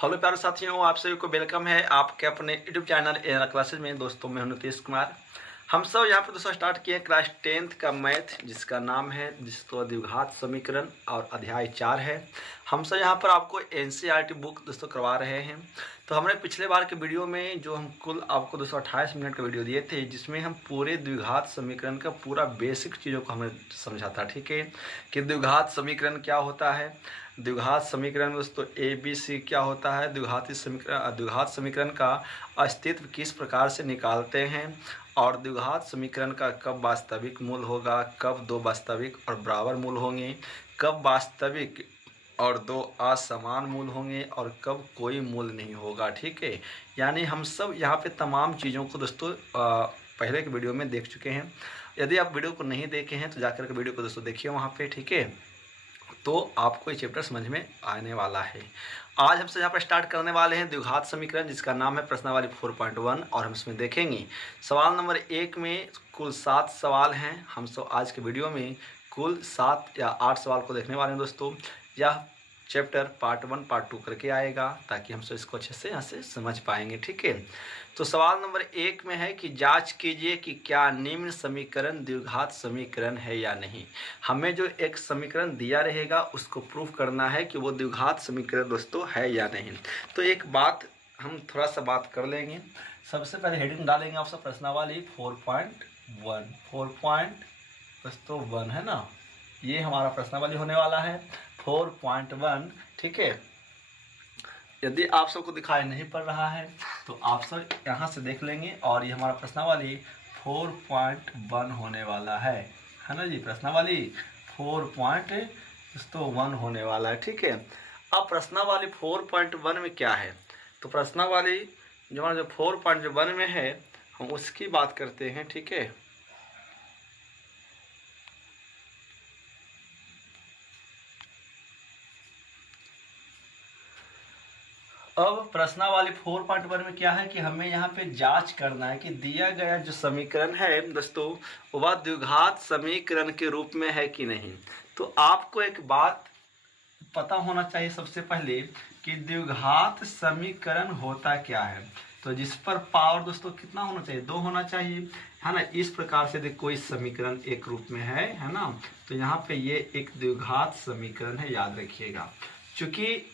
Hello प्यारे साथियों, आप सभी को वेलकम है आपके अपने यूट्यूब चैनल एनआर क्लासेज में। दोस्तों मैं हूं नीतीश कुमार। हम सब यहाँ पर दोस्तों स्टार्ट किए क्लास 10th का मैथ, जिसका नाम है दोस्तों द्विघात समीकरण और अध्याय 4 है। हम सब यहाँ पर आपको एनसीईआरटी बुक दोस्तों करवा रहे हैं। तो हमने पिछले बार के वीडियो में जो हम कुल आपको दोस्तों 28 मिनट का वीडियो दिए थे, जिसमें हम पूरे द्विघात समीकरण का पूरा बेसिक चीज़ों को हमें समझा था। ठीक है, कि द्विघात समीकरण क्या होता है, द्विघात समीकरण दोस्तों ए बी सी क्या होता है, द्विघात समीकरण का अस्तित्व किस प्रकार से निकालते हैं, और द्विघात समीकरण का कब वास्तविक मूल होगा, कब दो वास्तविक और बराबर मूल होंगे, कब वास्तविक और दो असमान मूल होंगे, और कब कोई मूल नहीं होगा। ठीक है, यानी हम सब यहाँ पे तमाम चीज़ों को दोस्तों पहले के वीडियो में देख चुके हैं। यदि आप वीडियो को नहीं देखे हैं तो जाकर के वीडियो को दोस्तों देखिए वहाँ पे। ठीक है, तो आपको ये चैप्टर समझ में आने वाला है। आज हम यहाँ पर स्टार्ट करने वाले हैं द्विघात समीकरण, जिसका नाम है प्रश्नावली 4.1, और हम इसमें देखेंगे सवाल नंबर 1 में कुल 7 सवाल हैं। हम सब आज के वीडियो में कुल 7 या 8 सवाल को देखने वाले हैं दोस्तों। यह चैप्टर पार्ट 1 पार्ट 2 करके आएगा, ताकि हम सब इसको अच्छे से यहाँ से समझ पाएंगे। ठीक है, तो सवाल नंबर 1 में है कि जांच कीजिए कि क्या निम्न समीकरण द्विघात समीकरण है या नहीं। हमें जो एक समीकरण दिया रहेगा उसको प्रूफ करना है कि वो द्विघात समीकरण दोस्तों है या नहीं। तो एक बात हम थोड़ा सा बात कर लेंगे। सबसे पहले हेडिंग डालेंगे आप सब प्रश्नावली 4.1 दोस्तों 1 है ना, ये हमारा प्रश्नावली होने वाला है 4.1। ठीक है, यदि आप सबको दिखाई नहीं पड़ रहा है तो आप सब यहाँ से देख लेंगे, और ये हमारा प्रश्नावली 4.1 होने वाला है ना जी। प्रश्नावली 4.1 होने वाला है। ठीक है, अब प्रश्नावली 4.1 में क्या है, तो प्रश्नावली जो हमारा 4.1 में है हम उसकी बात करते हैं। ठीक है, अब प्रश्नावली 4.1 में क्या है कि हमें यहाँ पे जांच करना है कि दिया गया जो समीकरण है दोस्तों वह द्विघात समीकरण के रूप में है कि नहीं। तो आपको एक बात पता होना चाहिए सबसे पहले कि द्विघात समीकरण होता क्या है। तो जिस पर पावर दोस्तों कितना होना चाहिए, 2 होना चाहिए, है ना। इस प्रकार से देखो कोई समीकरण एक रूप में है ना। तो यहाँ पे ये एक द्विघात समीकरण है, याद रखिएगा। चूंकि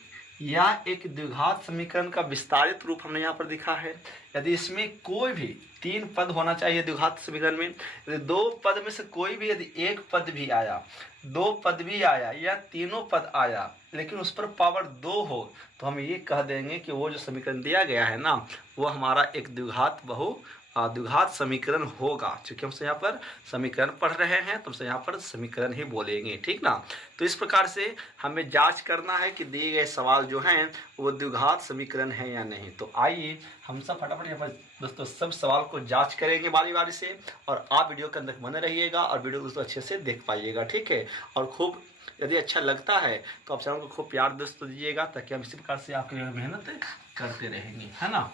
यह एक द्विघात समीकरण का विस्तारित रूप हमने यहाँ पर दिखा है। यदि इसमें कोई भी 3 पद होना चाहिए द्विघात समीकरण में, यदि 2 पद में से कोई भी, यदि 1 पद भी आया, 2 पद भी आया, या तीनों पद आया, लेकिन उस पर पावर 2 हो, तो हम ये कह देंगे कि वो जो समीकरण दिया गया है ना, वो हमारा एक द्विघात समीकरण होगा। क्योंकि हमसे यहाँ पर समीकरण पढ़ रहे हैं तो हमसे यहाँ पर समीकरण ही बोलेंगे, ठीक ना। तो इस प्रकार से हमें जांच करना है कि दिए गए सवाल जो हैं वो द्विघात समीकरण है या नहीं। तो आइए हम सब फटाफट यहाँ पर दोस्तों सब सवाल को जांच करेंगे बारी बारी से, और आप वीडियो के अंदर बने रहिएगा और वीडियो दोस्तों अच्छे से देख पाइएगा। ठीक है, और खूब यदि अच्छा लगता है तो आप चैनल को खूब प्यार दोस्तों दीजिएगा, ताकि हम इसी प्रकार से आपके लिए मेहनत करते रहेंगे, है ना।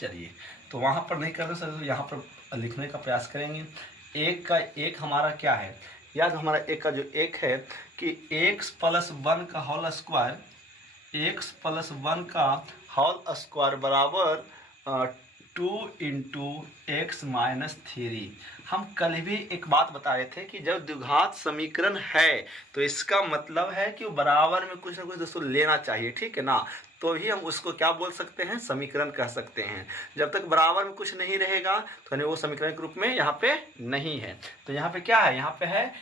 चलिए, तो वहाँ पर नहीं कर सकते तो यहाँ पर लिखने का प्रयास करेंगे। 1 का 1 हमारा क्या है, या तो हमारा 1 का जो 1 है कि x + 1 का होल स्क्वायर, x + 1 का होल स्क्वायर बराबर 2 × x - 3। हम कल भी एक बात बता रहे थे कि जब द्विघात समीकरण है तो इसका मतलब है कि वो बराबर में कुछ ना कुछ दोस्तों लेना चाहिए, ठीक है ना। तो ही हम उसको क्या बोल सकते हैं, समीकरण कह सकते हैं। जब तक बराबर में कुछ नहीं रहेगा तो वो समीकरण के रूप में यहाँ पे नहीं है। तो यहाँ पे क्या है, यहाँ पे है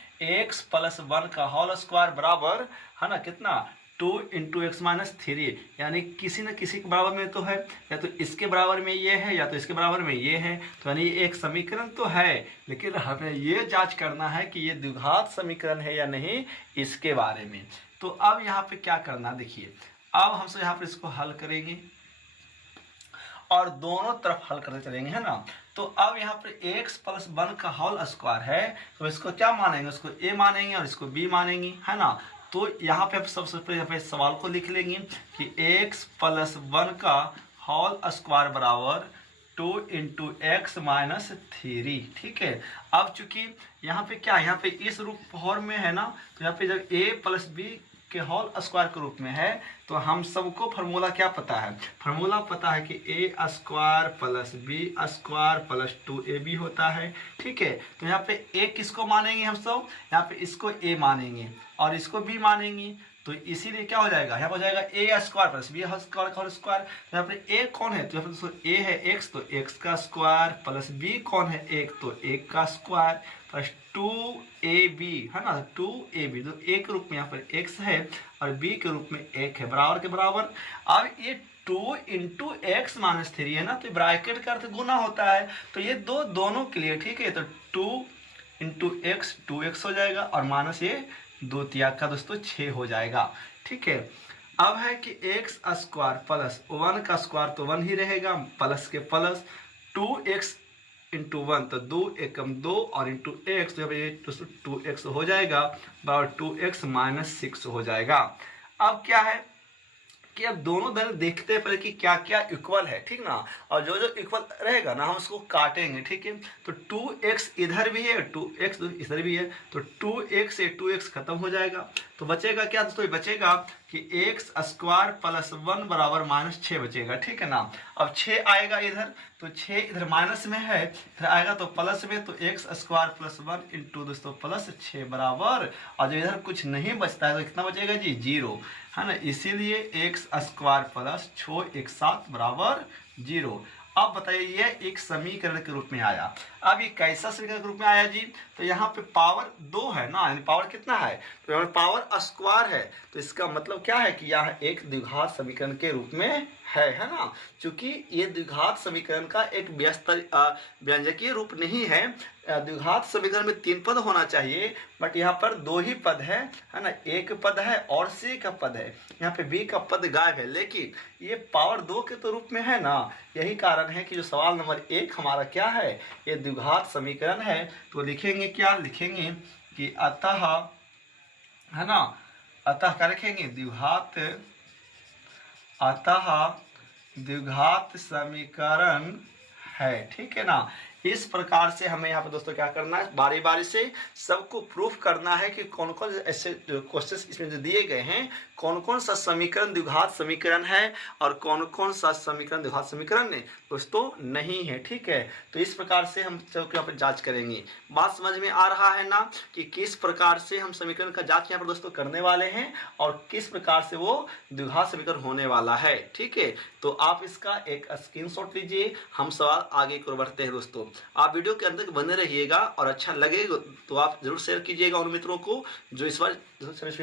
x + 1 का होल स्क्वायर बराबर, है ना, कितना 2 × x - 3, यानी किसी न किसी के बराबर में तो है, या तो इसके बराबर में ये है या तो इसके बराबर में ये है। तो यानी एक समीकरण तो है, लेकिन हमें ये जांच करना है कि ये द्विघात समीकरण है या नहीं, इसके बारे में। तो अब यहाँ पे क्या करना, देखिए अब हम सब यहाँ पर इसको हल करेंगे और दोनों तरफ हल करते चलेंगे, है ना। तो अब यहाँ पर x + 1 का होल स्क्वायर है, तो इसको क्या मानेंगे, इसको a मानेंगे और इसको b मानेंगे, है ना। तो यहाँ पे सबसे पहले यहाँ पे सवाल को लिख लेंगे कि x + 1 का होल स्क्वायर बराबर 2 × x - 3, ठीक है। अब चूंकि यहाँ पे क्या है, यहाँ पे इस रूप फॉर्म में है ना, तो यहाँ पे जब a + b के होल स्क्वायर के रूप में है तो हम सबको फार्मूला क्या पता है, फार्मूला पता है कि a square plus b square plus 2ab होता है। ठीक है, तो यहाँ पे ए किसको मानेंगे हम सब, यहाँ पे इसको ए मानेंगे और इसको बी मानेंगे, तो इसीलिए क्या हो जाएगा, यहाँ पर हो जाएगा a square plus b square whole square. तो यहाँ पे ए कौन है, तो यहाँ पे ए है एक्स, तो एक्स का स्क्वायर प्लस बी कौन है एक, तो एक का स्क्वायर प्लस 2ab है ना, 2ab। तो ए के रूप में यहाँ पर x है और b के रूप में 1 है, बराबर के बराबर। अब ये 2 इंटू एक्स माइनस 3 है ना, तो ब्रैकेट का अर्थ गुना होता है, तो ये दोनों के लिए ठीक है। तो 2 इंटू एक्स 2x हो जाएगा और माइनस ये 2 तियाग का दोस्तों 6 हो जाएगा। ठीक है, अब है कि एक्स स्क्वायर प्लस 1 का स्क्वायर तो 1 ही रहेगा, प्लस के प्लस 2x इंटू 1 तो 2 एकम 2 और इंटू एक्स तो ये 2x हो जाएगा बराबर 2x माइनस 6 हो जाएगा। अब क्या है कि अब दोनों दर देखते हैं पहले कि क्या क्या इक्वल है, ठीक ना, और जो जो इक्वल रहेगा ना हम उसको काटेंगे। ठीक है, तो 2x इधर भी है 2x इधर भी है, तो 2x से 2x खत्म हो जाएगा, तो बचेगा क्या दोस्तों, बचेगा कि एक्स स्क्वायर प्लस 1 बराबर माइनस 6 बचेगा। ठीक है ना, अब 6 आएगा इधर, तो 6 इधर माइनस में है, इधर आएगा तो प्लस में, तो एक्स स्क्वायर प्लस 1 इंटू दोस्तों प्लस 6 बराबर, और जो इधर कुछ नहीं बचता है तो कितना बचेगा जी, 0 है ना, इसीलिए एक्स स्क्वायर प्लस 6 एक 7 बराबर 0। अब बताइए ये एक समीकरण के रूप में आया। अब ये कैसा समीकरण के रूप में आया जी, तो यहाँ पे पावर 2 है ना, यानी पावर कितना है, तो यहाँ पावर स्क्वायर है, तो इसका मतलब क्या है कि यहाँ एक द्विघात समीकरण के रूप में है ना, क्योंकि ये द्विघात समीकरण का एक व्यंजकीय रूप नहीं है। द्विघात समीकरण में 3 पद होना चाहिए, बट यहाँ पर 2 ही पद है ना, एक पद है और सी का पद है, यहाँ पे बी का पद गायब है, लेकिन ये पावर 2 के तो रूप में है ना, यही कारण है कि जो सवाल नंबर 1 हमारा क्या है, ये द्विघात समीकरण है। तो लिखेंगे क्या, लिखेंगे कि अतः है ना, अतः क्या लिखेंगे, द्विघात, अतः द्विघात समीकरण है। ठीक है ना, इस प्रकार से हमें यहाँ पे दोस्तों क्या करना है, बारी बारी से सबको प्रूफ करना है कि कौन कौन ऐसे क्वेश्चन इसमें जो दिए गए हैं, कौन कौन सा समीकरण द्विघात समीकरण है और कौन कौन सा समीकरण द्विघात समीकरण नहीं दोस्तों नहीं है। ठीक है, तो इस प्रकार से हम सब यहाँ पर जांच करेंगे। बात समझ में आ रहा है ना कि किस प्रकार से हम समीकरण का जांच यहाँ पर दोस्तों करने वाले हैं और किस प्रकार से वो द्विघात समीकरण होने वाला है। ठीक है, तो आप इसका एक स्क्रीनशॉट लीजिए, हम सवाल आगे की ओर बढ़ते हैं दोस्तों। आप वीडियो के अंदर बने रहिएगा और अच्छा लगे तो आप जरूर शेयर कीजिएगा उन मित्रों को जो इस बार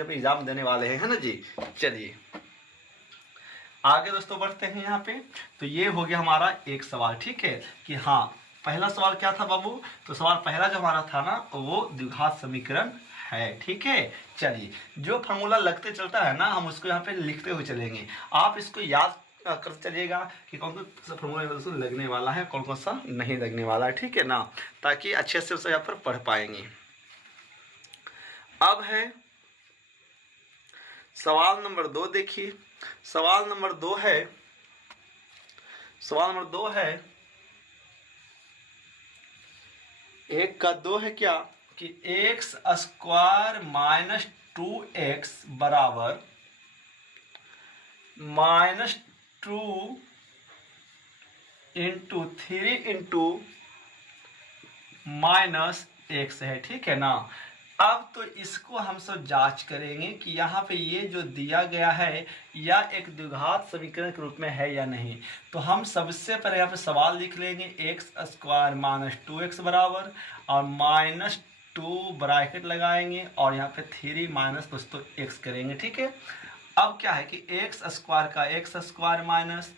एग्जाम देने वाले हैं, है ना जी। चलिए आगे दोस्तों बढ़ते हैं यहाँ पे। तो ये हो गया हमारा एक सवाल। ठीक है कि हाँ, पहला सवाल क्या था बाबू, तो सवाल पहला जो हमारा था ना वो द्विघात समीकरण है। ठीक है, चलिए जो फार्मूला लगते चलता है ना हम उसको यहाँ पे लिखते हुए चलेंगे, आप इसको याद कर चलिएगा कि कौन कौन सा फॉर्मूला लगने वाला है, कौन कौन सा नहीं लगने वाला है। ठीक है ना, ताकि अच्छे से उसे यहाँ पर पढ़ पाएंगे। अब है सवाल नंबर 2, देखिए सवाल नंबर 2 है, सवाल नंबर 2 है 1 का 2 है क्या कि एक्स स्क्वायर माइनस 2x बराबर minus 2 into 3 into minus x है। ठीक है ना, अब तो इसको हम सब जांच करेंगे कि यहाँ पे ये जो दिया गया है या एक द्विघात समीकरण के रूप में है या नहीं। तो हम सबसे पहले यहाँ पे सवाल लिख लेंगे, एक्स स्क्वायर माइनस 2x बराबर और माइनस 2 ब्रैकेट लगाएंगे और यहाँ पे 3 माइनस दोस्तों x करेंगे। ठीक है, अब क्या है कि एक्स स्क्वायर का एक्स स्क्वायर माइनस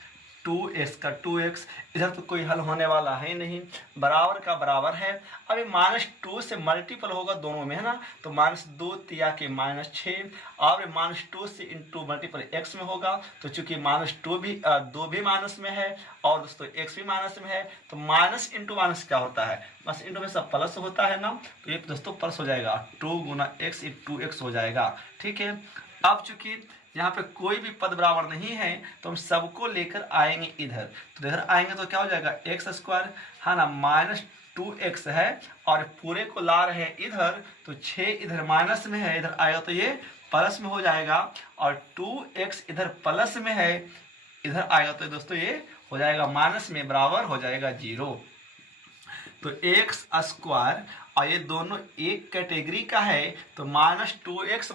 2x का 2x, इधर तो कोई हल होने वाला है नहीं, बराबर का बराबर है। अब ये माइनस 2 से मल्टीपल होगा दोनों में, है ना, तो माइनस 2 तिया के माइनस 6 और माइनस 2 से इंटू मल्टीपल x में होगा, तो चूंकि माइनस 2 भी माइनस में है और दोस्तों x भी माइनस में है, तो माइनस इंटू माइनस क्या होता है, माइनस इंटू में सब प्लस होता है ना, तो ये दोस्तों प्लस हो जाएगा, 2 गुना x 2x हो जाएगा। ठीक है, अब चूंकि यहाँ पे कोई भी पद बराबर नहीं है तो हम सबको लेकर आएंगे इधर, तो इधर आएंगे तो क्या हो जाएगा एक्स स्क्वायर है ना, माइनस 2x है और पूरे को ला रहे हैं इधर, तो 6 इधर माइनस में है, इधर आएगा तो ये प्लस में हो जाएगा और 2x इधर प्लस में है, इधर आएगा तो दोस्तों ये हो जाएगा माइनस में, बराबर हो जाएगा 0। तो एक्स स्क्वायर और ये दोनों एक कैटेगरी का है तो -2x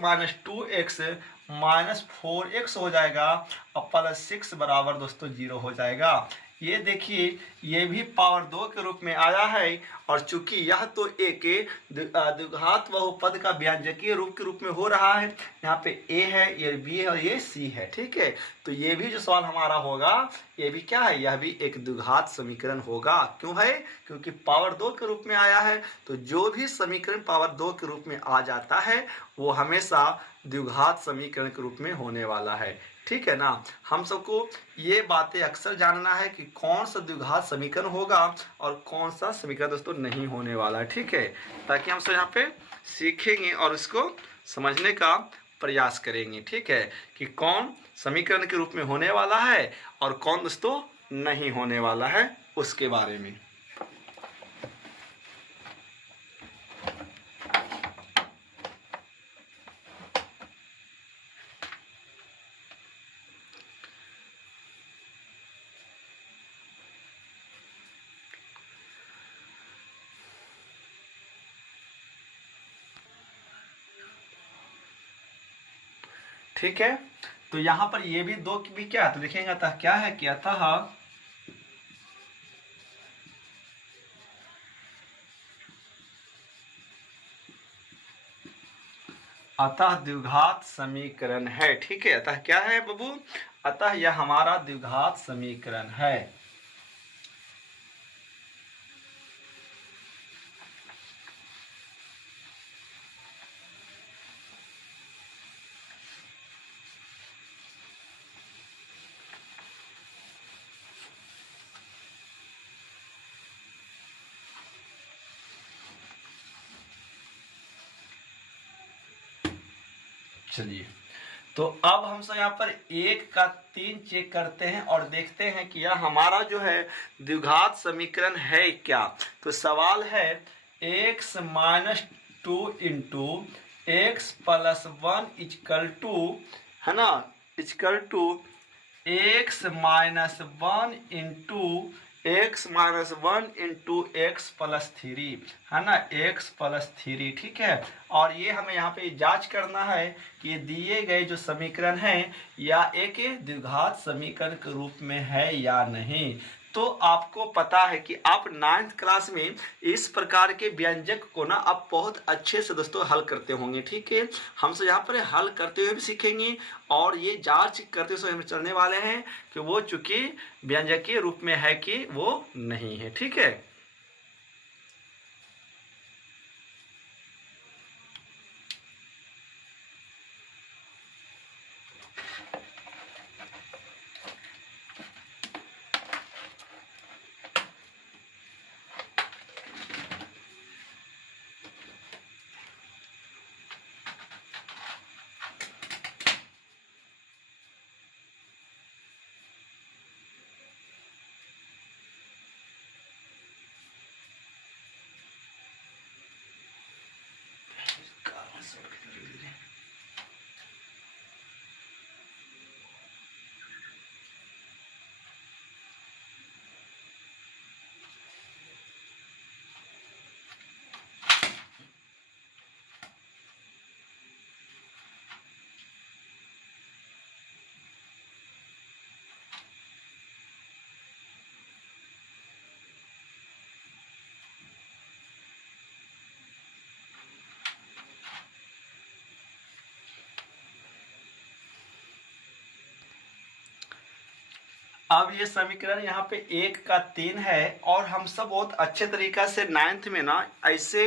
-4x हो जाएगा और +6 बराबर दोस्तों 0 हो जाएगा। ये देखिए ये भी पावर 2 के रूप में आया है और चूंकि यह तो एक द्विघात बहुपद का व्यंजकीय रूप के रूप में हो रहा है, यहाँ पे a है, ये b है और ये c है, ठीक है। तो ये भी जो सवाल हमारा होगा ये भी क्या है, यह भी एक द्विघात समीकरण होगा। क्यों है, क्योंकि पावर 2 के रूप में आया है। तो जो भी समीकरण पावर 2 के रूप में आ जाता है वो हमेशा द्विघात समीकरण के रूप में होने वाला है, ठीक है ना। हम सबको ये बातें अक्सर जानना है कि कौन सा द्विघात समीकरण होगा और कौन सा समीकरण दोस्तों नहीं होने वाला है, ठीक है, ताकि हम सब यहाँ पे सीखेंगे और इसको समझने का प्रयास करेंगे, ठीक है, कि कौन समीकरण के रूप में होने वाला है और कौन दोस्तों नहीं होने वाला है उसके बारे में। ठीक है, तो यहाँ पर ये भी दो भी क्या है तो लिखेंगे अतः क्या है कि अतः द्विघात समीकरण है, ठीक है। अतः क्या है बबू, अतः यह हमारा द्विघात समीकरण है। चलिए, तो अब हम सब यहाँ पर 1 का 3 चेक करते हैं और देखते हैं कि यह हमारा जो है द्विघात समीकरण है क्या। तो सवाल है x - 2 into x plus 1 equal to, है ना, equal to x - 1 into x plus 3, है ना, x प्लस 3, ठीक है। और ये हमें यहाँ पे जांच करना है कि ये दिए गए जो समीकरण है या एक द्विघात समीकरण के रूप में है या नहीं। तो आपको पता है कि आप 9th क्लास में इस प्रकार के व्यंजक को ना आप बहुत अच्छे से दोस्तों हल करते होंगे, ठीक है। हमसे यहाँ पर हल करते हुए भी सीखेंगे और ये जांच करते हुए हम चलने वाले हैं कि वो चूंकि व्यंजकीय रूप में है कि वो नहीं है, ठीक है। अब ये समीकरण यहाँ पे 1 का 3 है और हम सब बहुत अच्छे तरीका से 9th में ना ऐसे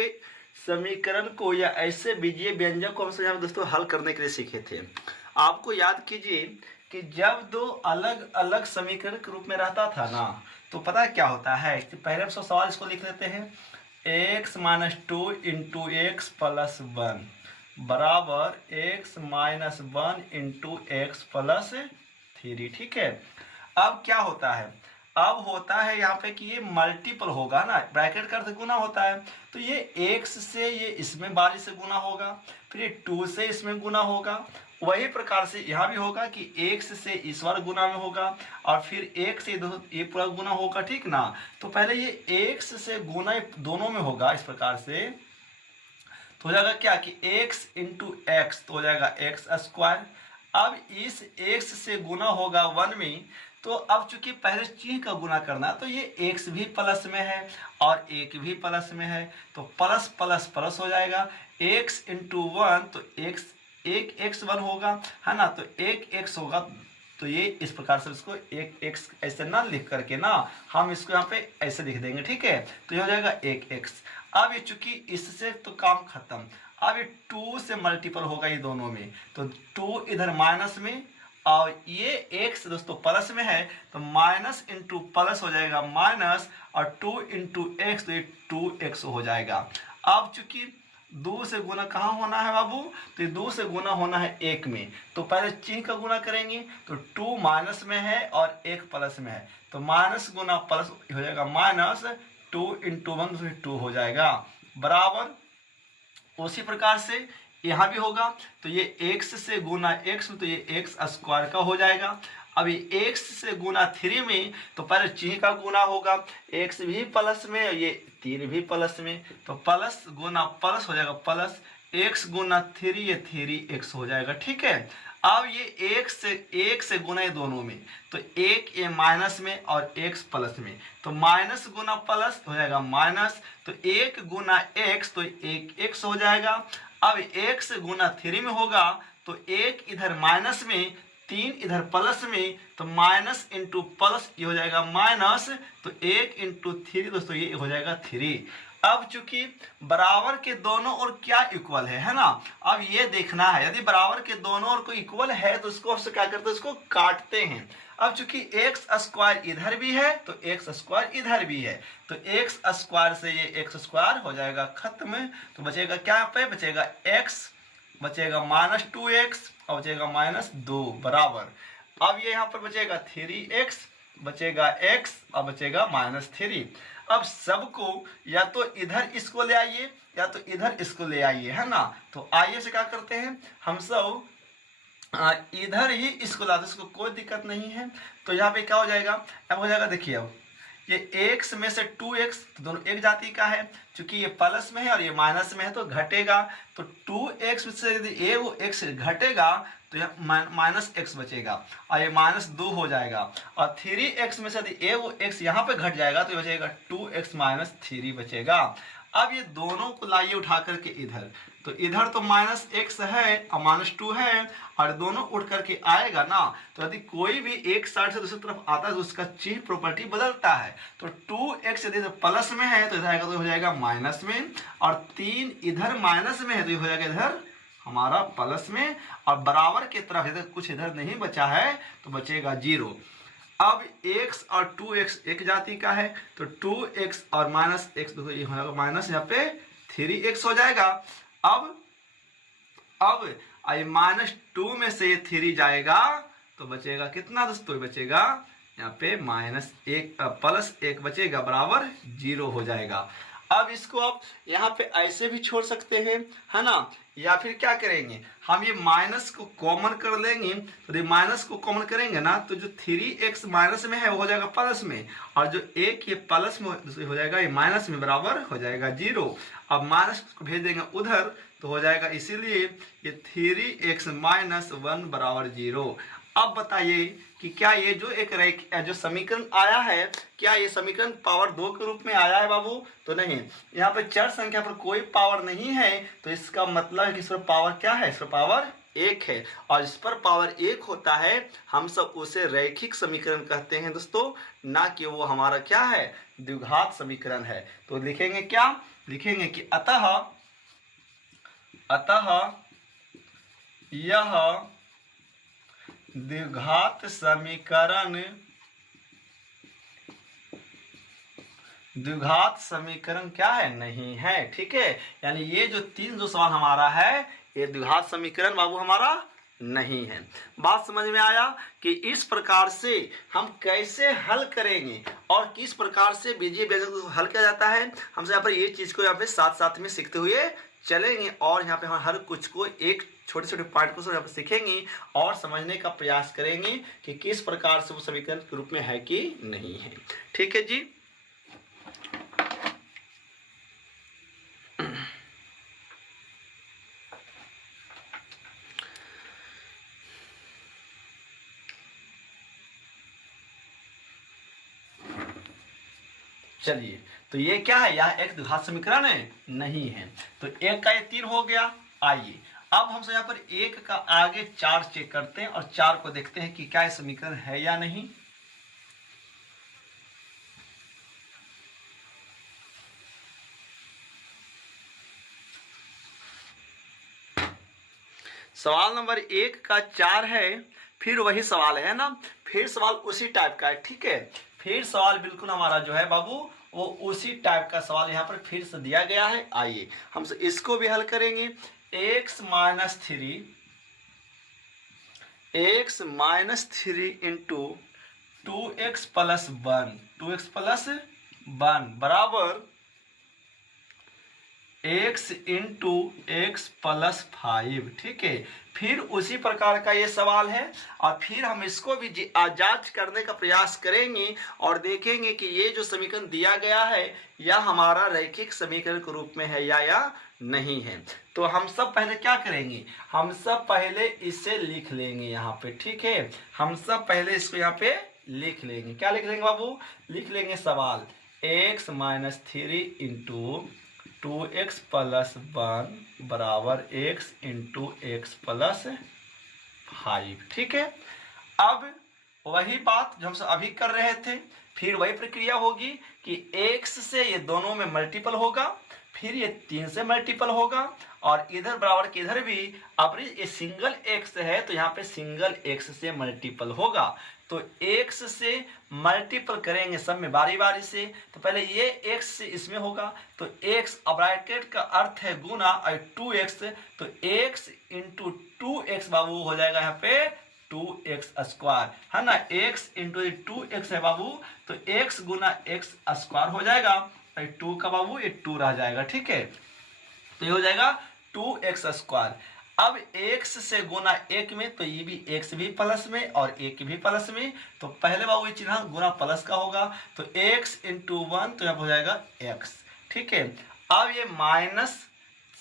समीकरण को या ऐसे बीजीय व्यंजक को हम सब यहाँ दोस्तों हल करने के लिए सीखे थे। आपको याद कीजिए कि जब दो अलग अलग समीकरण के रूप में रहता था ना तो पता क्या होता है कि पहले हम सब सवाल इसको लिख लेते हैं, x - 2 इंटू एक्स प्लस 1 बराबर x - 1 इंटू एक्स प्लस 3, ठीक है। अब क्या होता है, अब होता है यहाँ पे कि ये मल्टीपल होगा ना, ब्रैकेट का अर्थ गुना होता है, तो ये x से ये इसमें बारी से गुना होगा, फिर ये 2 से इसमें गुना होगा। वही प्रकार से यहाँ भी होगा कि x से इस बार गुना में होगा और फिर 1 से ये पूरा गुना होगा, ठीक ना। तो पहले ये x से गुना दोनों में होगा इस प्रकार से, तो हो जाएगा क्या कि x इंटू एक्स, तो हो जाएगा एक्स स्क्वायर। अब इस x से गुना होगा 1 में, तो अब चूंकि पहले चिन्ह का गुना करना, तो ये x भी प्लस में है और 1 भी प्लस में है, तो प्लस प्लस प्लस हो जाएगा। x इंटू 1, तो x 1x1 होगा, है ना, तो 1x होगा। तो ये इस प्रकार से इसको 1x ऐसे ना लिख करके ना हम इसको यहाँ पे ऐसे लिख देंगे, ठीक है। तो ये हो जाएगा 1x। अब ये चूंकि इससे तो काम खत्म, अब ये 2 से मल्टीपल होगा ये दोनों में, तो 2 इधर माइनस में और ये x दोस्तों प्लस में है, तो माइनस इंटू प्लस हो जाएगा माइनस, और 2 इंटू एक्स, तो ये 2x हो जाएगा। अब चूंकि 2 से गुना कहाँ होना है बाबू, तो ये 2 से गुना होना है 1 में, तो पहले चिन्ह का गुना करेंगे, तो 2 माइनस में है और 1 प्लस में है, तो माइनस गुना प्लस हो जाएगा माइनस, 2 इंटू 1 तो 2 हो जाएगा, बराबर। उसी प्रकार से यहाँ भी होगा, तो ये x से गुना x में, तो ये x स्क्वायर का हो जाएगा। अब ये x से गुना 3 में, तो पहले चिन्ह का गुना होगा, x भी प्लस में और ये 3 भी प्लस में, तो प्लस गुना प्लस हो जाएगा प्लस, x गुना 3 ये 3x हो जाएगा, ठीक है। अब ये एक से गुना है दोनों में, तो 1 ये माइनस में और x प्लस में, तो माइनस गुना प्लस हो जाएगा माइनस, तो 1 गुना x, तो 1x हो जाएगा। अब 1 से गुना 3 में होगा, तो 1 इधर माइनस में, 3 इधर प्लस में, तो माइनस इंटू प्लस ये हो जाएगा माइनस, तो 1 इंटू 3 दोस्तों ये हो जाएगा 3। अब चूंकि बराबर के दोनों ओर क्या इक्वल है ना, अब ये देखना है, यदि बराबर के दोनों ओर को इक्वल है तो इसको आपसे क्या करते हैं, इसको काटते हैं। अब चूंकि एक्स स्क्वायर इधर भी है तो एक्स स्क्वायर इधर भी है, तो एक्स स्क्वायर से ये एक्स स्क्वायर हो जाएगा खत्म, तो बचेगा क्या पे, बचेगा x, बचेगा माइनस 2x और बचेगा माइनस 2 बराबर। अब ये यहाँ पर बचेगा 3x, बचेगा x और बचेगा माइनस 3। अब सबको या तो इधर इसको ले आइए या तो इधर इसको ले आइए, है ना। तो आइए से क्या करते हैं हम सब, इधर ही इसको लाते, इसको कोई दिक्कत नहीं है। तो यहाँ पे क्या हो जाएगा, अब हो जाएगा, देखिए अब ये x में से 2x, तो दोनों एक जाति का है, क्योंकि ये प्लस में है और ये माइनस में है तो घटेगा, तो 2x से यदि ये वो x घटेगा तो यहाँ माइनस x बचेगा और ये माइनस 2 हो जाएगा, और 3x में से यदि ये वो x यहाँ पे घट जाएगा तो ये बचेगा 2x माइनस 3 बचेगा। अब ये दोनों को लाइए उठा करके इधर, तो इधर तो माइनस x है और माइनस 2 है और दोनों उठ करके आएगा ना, तो यदि कोई भी एक साइड से दूसरी तरफ आता है तो उसका चिन्ह प्रॉपर्टी बदलता है। तो 2x यदि प्लस में है तो इधर आएगा तो हो जाएगा माइनस में, और 3 इधर माइनस में है तो ये हो जाएगा इधर हमारा प्लस में, और बराबर के तरफ यदि कुछ इधर नहीं बचा है तो बचेगा 0। अब x और 2x एक जाति का है, तो 2x और माइनस x देखो ये हो जाएगा माइनस, यहाँ पे 3x हो जाएगा। अब माइनस 2 में से ये 3 जाएगा तो बचेगा कितना दोस्तों, बचेगा यहाँ पे माइनस 1 प्लस 1 बचेगा बराबर 0 हो जाएगा। अब इसको आप यहाँ पे ऐसे भी छोड़ सकते हैं, है ना, या फिर क्या करेंगे हम ये माइनस को कॉमन कर लेंगे, तो ये माइनस को कॉमन करेंगे ना तो जो 3x माइनस में है वो हो जाएगा प्लस में, और जो एक ये प्लस में हो जाएगा ये माइनस में बराबर हो जाएगा 0। अब माइनस को भेज देंगे उधर तो हो जाएगा, इसीलिए ये 3x माइनस 1 बराबर 0। अब बताइए कि क्या ये जो जो समीकरण आया है, क्या ये समीकरण पावर 2 के रूप में आया है बाबू, तो नहीं। यहाँ पे चर संख्या पर कोई पावर नहीं है, तो इसका मतलब है कि इस पर पावर क्या है, इस पर पावर 1 है, और इस पर पावर 1 होता है हम सब उसे रैखिक समीकरण कहते हैं दोस्तों, ना कि वो हमारा क्या है, द्विघात समीकरण है। तो लिखेंगे क्या, लिखेंगे कि अतः यह द्विघात समीकरण क्या है, नहीं है, ठीक है। यानी ये जो 3 जो सवाल हमारा है ये द्विघात समीकरण बाबू हमारा नहीं है। बात समझ में आया कि इस प्रकार से हम कैसे हल करेंगे और किस प्रकार से बीजीय व्यंजक को हल किया जाता है, हम यहाँ पर ये चीज़ को यहाँ पे साथ साथ में सीखते हुए चलेंगे और यहाँ पे हम हर कुछ को एक छोटे छोटे पॉइंट को यहाँ पर सीखेंगे और समझने का प्रयास करेंगे कि किस प्रकार से वो समीकरण के रूप में है कि नहीं है। ठीक है जी। चलिए, तो ये क्या है, यह एक द्विघात समीकरण है नहीं है। तो एक का ये 3 हो गया। आइए अब हम यहाँ पर एक का आगे 4 चेक करते हैं और 4 को देखते हैं कि क्या ये समीकरण है या नहीं। सवाल नंबर 1 का 4 है, फिर वही सवाल है ना, फिर सवाल उसी टाइप का है। ठीक है, फिर सवाल बिल्कुल हमारा जो है बाबू वो उसी टाइप का सवाल यहाँ पर फिर से दिया गया है। आइए हम इसको भी हल करेंगे। x minus 3 into 2x plus 1 बराबर x इंटू एक्स प्लस 5। ठीक है, फिर उसी प्रकार का ये सवाल है और फिर हम इसको भी जांच करने का प्रयास करेंगे और देखेंगे कि ये जो समीकरण दिया गया है यह हमारा रैखिक समीकरण के रूप में है या नहीं है। तो हम सब पहले क्या करेंगे, हम सब पहले इसे लिख लेंगे यहाँ पे। ठीक है, हम सब पहले इसको यहाँ पे लिख लेंगे। क्या लिख लेंगे बाबू, लिख लेंगे सवाल x minus 3 into 2x plus 1 बराबर x इंटू एक्स प्लस 5। ठीक है, अब वही बात जो हम अभी कर रहे थे, फिर वही प्रक्रिया होगी कि x से ये दोनों में मल्टीपल होगा, फिर ये 3 से मल्टीपल होगा और इधर बराबर के इधर भी अब ये सिंगल x है तो यहाँ पे सिंगल x से मल्टीपल होगा। तो x से मल्टीपल करेंगे सब में बारी बारी से। तो पहले ये x से इसमें होगा तो x, अब ब्रैकेट का अर्थ है गुना, और 2x तो x इंटू 2x बाबू हो जाएगा यहाँ पे 2x स्क्वायर, है ना। x इंटू 2x है बाबू तो x गुना x स्क्वायर हो जाएगा, 2 का बाबू ये 2 रह जाएगा। ठीक है, तो ये हो जाएगा 2x स्क्वायर। अब x से गुना 1 में तो ये भी x भी प्लस में और 1 भी प्लस में, तो पहले बाबू ये चिन्ह गुना प्लस का होगा तो x इंटू 1 तो यहाँ हो जाएगा x। ठीक है, अब ये माइनस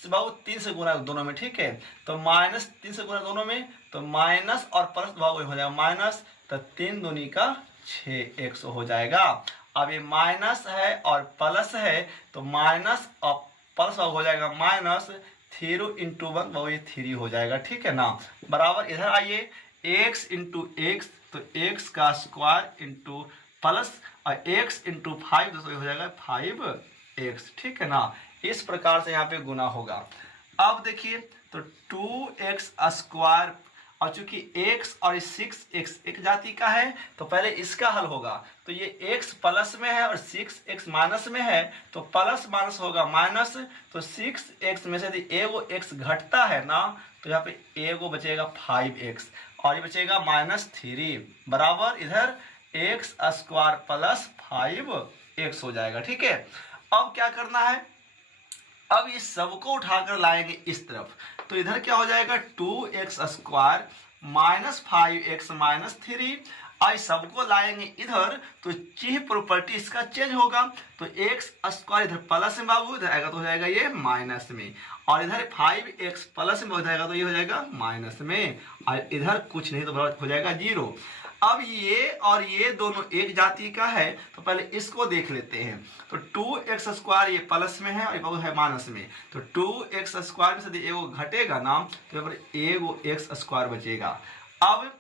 बाबू 3 से गुना दोनों में। ठीक है, तो माइनस 3 से गुना दोनों में तो माइनस और प्लस बाबू हो जाएगा माइनस, तो 3 दूनी का 6x हो जाएगा। अब ये माइनस है और प्लस है तो माइनस और प्लस हो जाएगा माइनस 3 इंटू 1 वो ये 3 हो जाएगा। ठीक है ना, बराबर इधर आइए x इंटू एक्स तो x का स्क्वायर इंटू प्लस और x इंटू 5 तो हो जाएगा 5x। ठीक है ना, इस प्रकार से यहाँ पे गुना होगा। अब देखिए तो 2x स्क्वायर और चूंकि x और 6x एक जाति का है तो पहले इसका हल होगा। तो ये x प्लस में है और 6x माइनस में है तो प्लस माइनस होगा माइनस, तो 6x में से यदि एगो x घटता है ना तो यहाँ पे एगो बचेगा 5x और ये बचेगा -3 बराबर इधर x स्क्वायर प्लस 5x हो जाएगा। ठीक है, अब क्या करना है, अब इस सबको उठाकर लाएंगे इस तरफ तो इधर क्या हो जाएगा 2x square minus 5x minus 3, और सबको लाएंगे इधर तो चिन्ह प्रॉपर्टी इसका चेंज होगा। तो x स्क्वायर इधर प्लस में बाबू इधर आएगा तो हो जाएगा ये माइनस में, और इधर 5x प्लस में हो जाएगा तो ये हो जाएगा माइनस में, और इधर कुछ नहीं तो हो जाएगा 0। अब ये और ये दोनों एक जाति का है तो पहले इसको देख लेते हैं। तो 2x स्क्वायर ये प्लस में है और ये है माइनस में, तो 2x स्क्वायर में से एगो घटेगा ना तो यहाँ पर एगो x स्क्वायर बचेगा। अब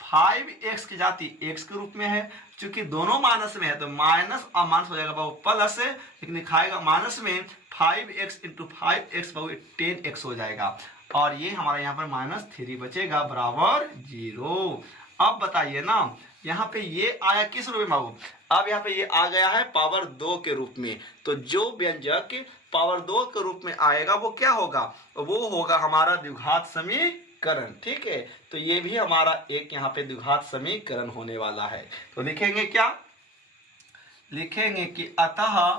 5x की जाति x के रूप में है, चूंकि दोनों माइनस में है तो माइनस और माइनस हो जाएगा बाबू प्लस है, लेकिन दिखाएगा माइनस में 5x इंटू 5x बाबू 10x हो जाएगा, और ये हमारा यहाँ पर -3 बचेगा बराबर 0। अब बताइए ना यहाँ पे ये आया किस रूप में बाबू, अब यहाँ पे ये आ गया है पावर 2 के रूप में। तो जो व्यंजक पावर 2 के रूप में आएगा वो क्या होगा, वो होगा हमारा द्विघात समीकरण। समीकरण, ठीक है। तो ये भी हमारा एक यहाँ पे द्विघात समीकरण होने वाला है। तो लिखेंगे क्या, लिखेंगे कि अतः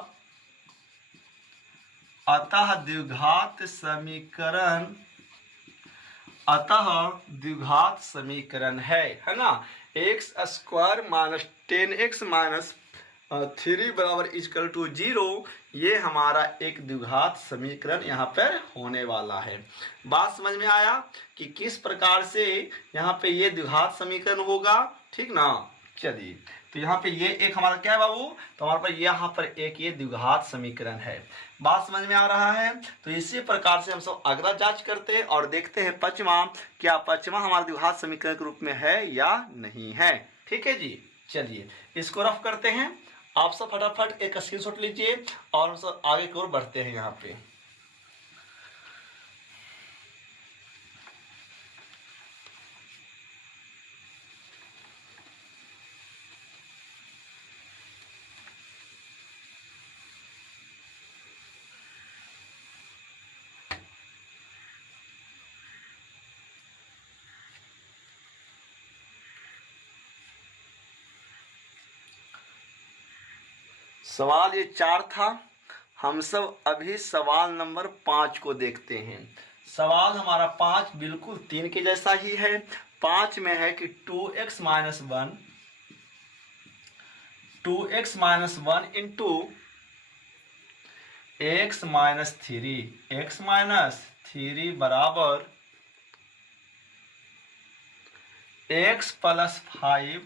द्विघात समीकरण, अतः द्विघात समीकरण है ना। X square minus 10x minus 3 बराबर इक्वल टू 0, ये हमारा एक द्विघात समीकरण यहाँ पर होने वाला है। बात समझ में आया कि किस प्रकार से यहाँ पे ये द्विघात समीकरण होगा, ठीक ना। चलिए, तो यहाँ पे ये एक हमारा क्या है बाबू, तो हमारे पास यहाँ पर एक ये द्विघात समीकरण है। बात समझ में आ रहा है। तो इसी प्रकार से हम सब अगला जांच करते हैं और देखते हैं पांचवा, क्या पांचवा हमारा द्विघात समीकरण के रूप में है या नहीं है। ठीक है जी, चलिए इसको रफ करते हैं। आप सब फटाफट एक स्क्रीनशॉट लीजिए और हम सब आगे की ओर बढ़ते हैं। यहाँ पे सवाल ये 4 था। हम सब अभी सवाल नंबर 5 को देखते हैं। सवाल हमारा 5 बिल्कुल 3 के जैसा ही है। 5 में है कि 2x minus 1 into x minus 3 बराबर x plus 5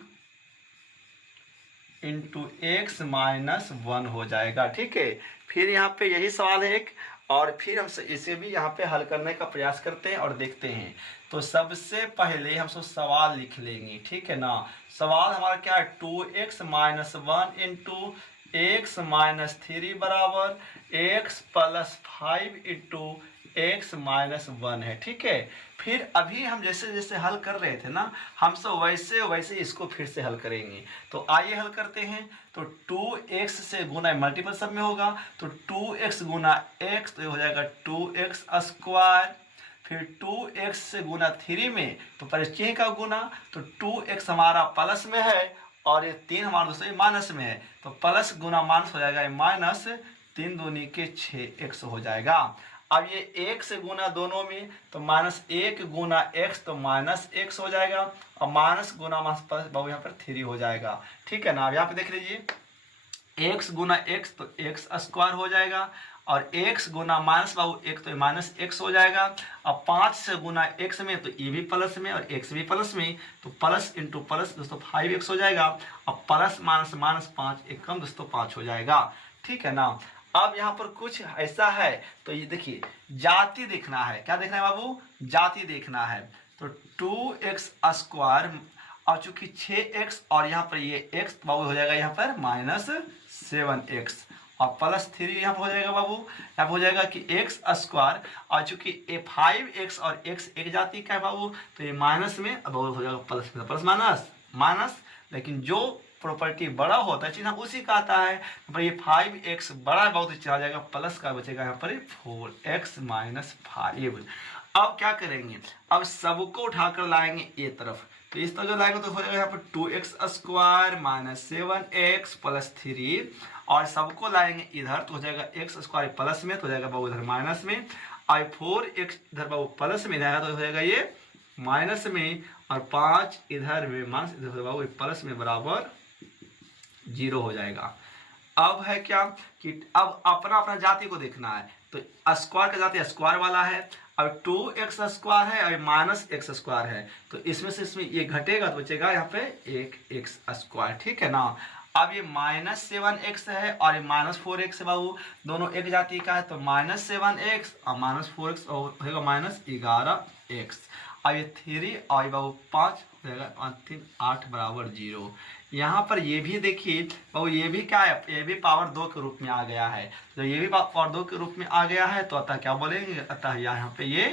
into x minus 1 हो जाएगा। ठीक है, फिर यहाँ पे यही सवाल है एक, और फिर हम इसे भी यहाँ पे हल करने का प्रयास करते हैं और देखते हैं। तो सबसे पहले हम सब सवाल लिख लेंगे, ठीक है ना। सवाल हमारा क्या है, 2x minus 1 into x minus 3 बराबर x plus 5 into x minus 1 है। ठीक है, फिर अभी हम जैसे जैसे हल कर रहे थे ना, हम सब वैसे वैसे इसको फिर से हल करेंगे। तो आइए हल करते हैं। तो 2x से गुना मल्टीपल सब में होगा, तो 2x गुना x तो ये हो जाएगा 2x स्क्वायर। फिर 2x से गुना 3 में तो परिचय का गुना, तो 2x हमारा प्लस में है और ये 3 हमारा दूसरे माइनस में है, तो प्लस गुना माइनस हो जाएगा, माइनस 3 दूनी के 6x हो जाएगा। अब ये एक से गुना दोनों में, तो माइनस 1 गुना x तो माइनस x हो जाएगा, और माइनस गुना माइनस प्लस बाबू यहाँ पर 3 हो जाएगा। ठीक है ना। अब यहाँ पे देख लीजिए, x गुना x तो x स्क्वायर हो जाएगा, और x गुना माइनस बाबू एक तो माइनस x हो जाएगा। अब 5 से गुना x में तो ये भी प्लस में और x भी प्लस में, तो प्लस इंटू प्लस दोस्तों 5x हो जाएगा। अब प्लस माइनस माइनस 5 एक कम दोस्तों 5 हो जाएगा। ठीक है ना। अब यहाँ पर कुछ ऐसा है, तो ये देखिए जाति देखना है। क्या देखना है बाबू, जाति देखना है। तो 2x स्क्वायर, और चूंकि 6x और यहाँ पर ये x बाबू हो जाएगा यहाँ पर माइनस 7x, और प्लस 3 यहाँ पर हो जाएगा बाबू, यहाँ पर हो जाएगा कि x स्क्वायर, और चूंकि 5x और x एक जाति का है बाबू, तो ये माइनस में अब हो जाएगा प्लस में, प्लस माइनस माइनस। लेकिन जो प्रॉपर्टी बड़ा होता है चिन्ह उसी का आता है। पर ये 5x बड़ा बहुत चला जाएगा, प्लस का बचेगा यहाँ पर 4x माइनस 5। अब क्या करेंगे, अब सबको उठाकर लाएंगे ये तरफ, तो इस तरह जो लाएंगे तो हो जाएगा यहाँ पर 2x square minus 7x plus 3, और सबको लाएंगे इधर तो हो जाएगा x स्क्वायर प्लस में, तो हो जाएगा बाबू इधर माइनस में, और 4x इधर बाबू प्लस में जाएगा तो हो जाएगा ये माइनस में, और 5 इधर में माइनस इधर बाबू प्लस में बराबर 0 हो जाएगा। अब है क्या कि अब अपना अपना जाति को देखना है। तो स्क्वायर का जाति स्क्वायर वाला है, अब 2x स्क्वायर है और माइनस x स्क्वायर है, तो इसमें से इसमें ये घटेगा तो बचेगा यहाँ पे 1x स्क्वायर। ठीक है ना। अब ये माइनस 7x है और ये माइनस 4x है बाबू, दोनों एक जाति का है, तो माइनस 7x और माइनस 4x होगा माइनस 11x। अब ये 3 और बाबू 5 हो जाएगा, 5 3 8 बराबर 0। यहाँ पर ये भी देखिए बाबू, ये भी क्या है, ये भी पावर 2 के रूप में आ गया है। तो ये भी पावर 2 के रूप में आ गया है, तो अतः क्या बोलेंगे, अतः यहाँ पे ये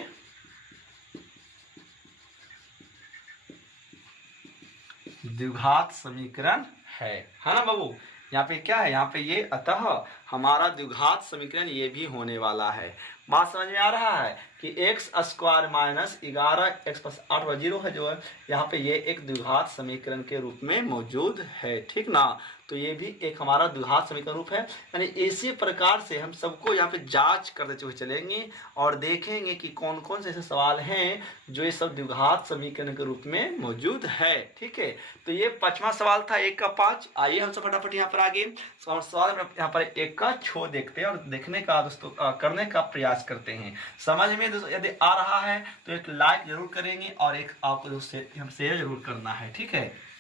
द्विघात समीकरण है ना बाबू। यहाँ पे क्या है, यहाँ पे ये अतः हमारा द्विघात समीकरण ये भी होने वाला है। बात समझ में आ रहा है कि x square minus 11 x plus 8 व 0 है जो है यहाँ पे ये एक द्विघात समीकरण के रूप में मौजूद है, ठीक ना। तो ये भी एक हमारा द्विघात समीकरण रूप है। यानी इसी प्रकार से हम सबको यहाँ पे जांच करते हुए चलेंगे और देखेंगे कि कौन कौन से ऐसे सवाल हैं जो ये सब द्विघात समीकरण के रूप में मौजूद है, ठीक है। तो ये 5वां सवाल था 1 का 5। आइए हम सब फटाफट यहाँ पर आगे सवाल यहाँ पर 1 का 6 देखते हैं और देखने का दोस्तों करने का प्रयास करते हैं। समझ में दोस्तों यदि आ रहा है तो एक लाइक जरूर करेंगे और एक आपको शेयर जरूर करना है, ठीक है।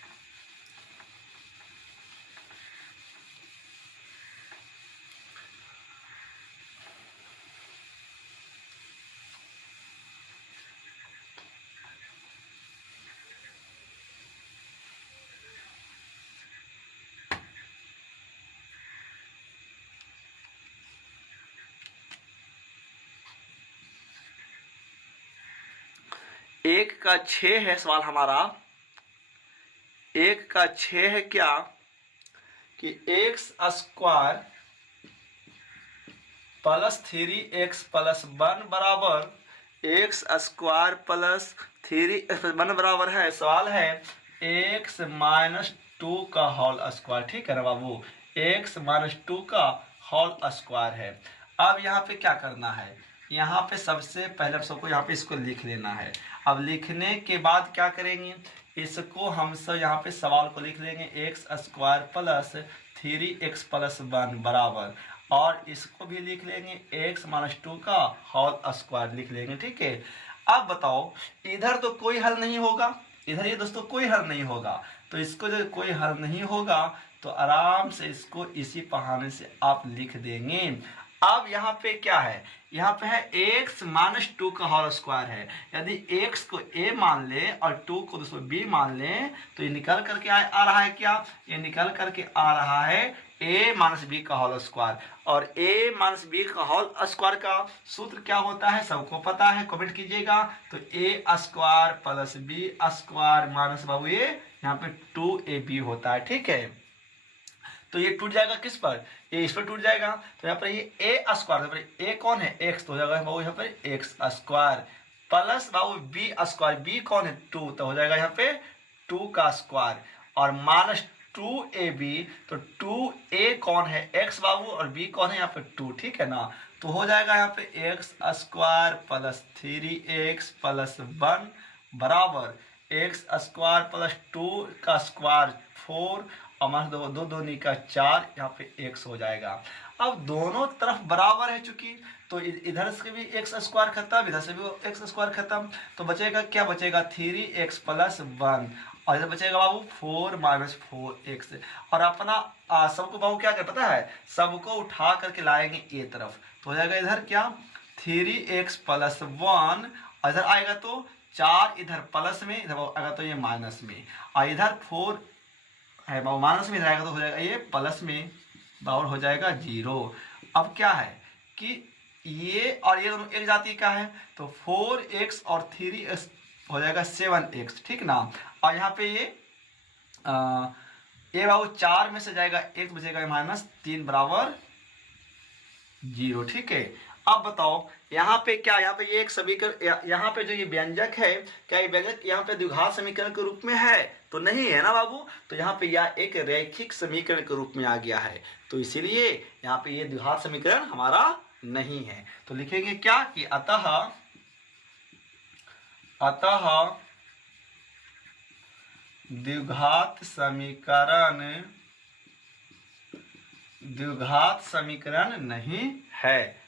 एक का 6 है सवाल हमारा। 1 का 6 है क्या कि x square plus 3x plus 1 बराबर एक्स स्क्वायर प्लस 3x 1 बराबर है। सवाल है x माइनस 2 का होल स्क्वायर, ठीक है ना बाबू। x माइनस 2 का होल स्क्वायर है। अब यहाँ पे क्या करना है, यहाँ पे सबसे पहले हम सबको यहाँ पे इसको लिख लेना है। अब लिखने के बाद क्या करेंगे, इसको हम सब यहाँ पे सवाल को लिख लेंगे x square plus 3x plus 1 बराबर, और इसको भी लिख लेंगे एक्स माइनस 2 का होल स्क्वायर लिख लेंगे, ठीक है। अब बताओ इधर तो कोई हल नहीं होगा, इधर ये दोस्तों कोई हल नहीं होगा, तो इसको जो कोई हल नहीं होगा तो आराम से इसको इसी बहाने से आप लिख देंगे। अब यहाँ पे क्या है, यहाँ पे है x माइनस 2 का होल स्क्वायर है। यदि x को a मान ले और 2 को दोस्तों b मान ले तो ये निकल करके आ रहा है क्या, ये निकल करके आ रहा है a माइनस बी का होल स्क्वायर। और a माइनस बी का होल स्क्वायर का सूत्र क्या होता है सबको पता है, कमेंट कीजिएगा। तो a square plus b square minus बाबू ये यहाँ पे 2ab होता है, ठीक है। तो ये टूट जाएगा किस पर, ये इस पर टूट जाएगा। तो यहाँ पर ये a स्क्वायर, a कौन है x, तो हो जाएगा बाबू यहाँ पर एक्स स्क्वायर प्लस बाबू b स्क्वायर, b कौन है 2, तो हो जाएगा यहाँ पे 2 का स्क्वायर और माइनस 2ab, तो 2a कौन है x बाबू और b कौन है यहाँ पे 2, ठीक है ना। तो हो जाएगा यहाँ पे x square plus 3x plus 1 बराबर एक्स स्क्वायर प्लस 2 का स्क्वायर 4 और माइनस 2 2 का 4, यहाँ पे x हो जाएगा। अब दोनों तरफ बराबर है चूंकि, तो इधर से भी एक्स स्क्वायर खत्म, इधर से भी एक्स स्क्वायर खत्म, तो बचेगा क्या, बचेगा 3x प्लस 1 और इधर बचेगा बाबू 4 माइनस 4x। और अपना सबको बाबू क्या कर पता है, सबको उठा करके लाएंगे ए तरफ, तो हो जाएगा इधर क्या 3x प्लस 1 और इधर आएगा तो 4 इधर प्लस में, इधर आएगा तो ये माइनस में, और इधर 4 है बाबू माइनस में जाएगा तो हो जाएगा ये प्लस में बाउल हो जाएगा 0। अब क्या है कि ये और ये दोनों एक जाति का है तो 4x और 3x हो जाएगा 7x, ठीक ना। और यहाँ पे ये बाबू 4 में से जाएगा x बचेगा माइनस 3 बराबर 0, ठीक है। अब बताओ यहाँ पे क्या, यहाँ पे ये एक समीकरण, यहाँ पे जो ये व्यंजक है क्या ये व्यंजक यहाँ पे द्विघात समीकरण के रूप में है, तो नहीं है ना बाबू। तो यहाँ पे यह एक रैखिक समीकरण के रूप में आ गया है, तो इसीलिए यहाँ पे ये द्विघात समीकरण हमारा नहीं है। तो लिखेंगे क्या कि अतः द्विघात समीकरण नहीं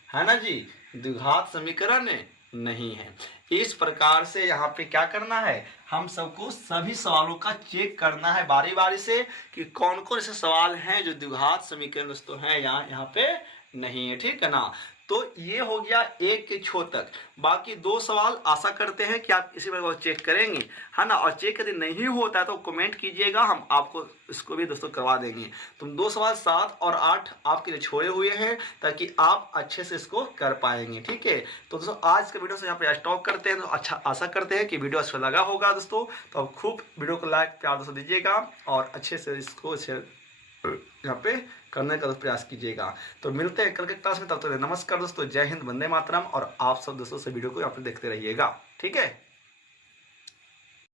है ना जी, द्विघात समीकरण नहीं है। इस प्रकार से यहाँ पे क्या करना है, हम सबको सभी सवालों का चेक करना है बारी बारी से कि कौन कौन से सवाल हैं जो द्विघात समीकरण दोस्तों हैं यहाँ पे नहीं है, ठीक है ना। तो ये हो गया 1 के 6 तक। बाकी 2 सवाल आशा करते हैं कि आप इसी पर चेक करेंगे, है ना। और चेक यदि नहीं होता है तो कमेंट कीजिएगा, हम आपको इसको भी दोस्तों करवा देंगे। तो 2 सवाल 7 और 8 आपके लिए छोड़े हुए हैं ताकि आप अच्छे से इसको कर पाएंगे, ठीक है। तो दोस्तों आज के वीडियो से यहाँ पे स्टॉप करते हैं। तो अच्छा आशा करते हैं कि वीडियो अच्छा लगा होगा दोस्तों। तो आप खूब वीडियो को लाइक प्यार दोस्तों दीजिएगा और अच्छे से इसको शेयर यहाँ पे करने का प्रयास कीजिएगा। तो मिलते हैं कल के क्लास में, तब तक नमस्कार दोस्तों, जय हिंद, वंदे मातरम। और आप सब दोस्तों से वीडियो को यहाँ पे देखते रहिएगा, ठीक है।